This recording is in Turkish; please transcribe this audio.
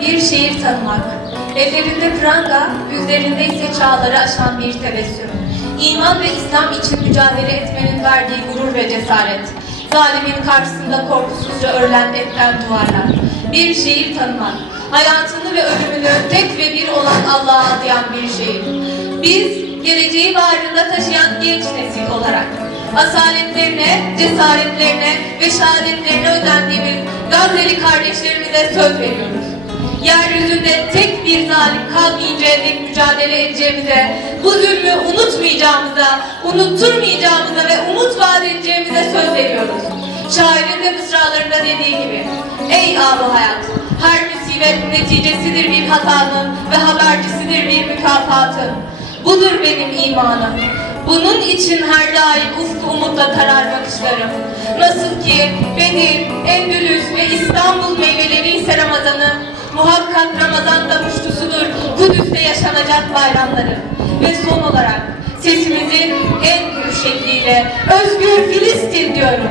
bir şehir tanımak. Ellerinde pranga, yüzlerinde ise çağları aşan bir tebessüm. İman ve İslam için mücadele etmenin verdiği gurur ve cesaret. Zalimin karşısında korkusuzca örülen etten duvarlar. Bir şehir tanımak. Hayatını ve ölümünü tek ve bir olan Allah'a adayan bir şehir. Biz geleceği bağrında taşıyan genç nesil olarak asaletlerine, cesaretlerine ve şehadetlerine özendiğimiz Gazze'li kardeşlerimize söz veriyoruz. Yeryüzünde tek bir zalim kalmayıncaya dek mücadele edeceğimize, bu zulmü unutmayacağımıza, unutturmayacağımıza ve umut vaat edeceğimize söz veriyoruz. Şairin de mısralarında dediği gibi, Ey abu hayat, her musibet neticesidir bir hatanın ve habercisidir bir mükafatın. Budur benim imanım. Bunun için her daim ufku umutla tarar bakışlarım. Nasıl ki Bedir, Endülüs ve İstanbul meyveleri ise Ramazan'ı, muhakkak yaşanacak bayramları. Ve son olarak sesimizin en gür şekliyle Özgür Filistin diyorum.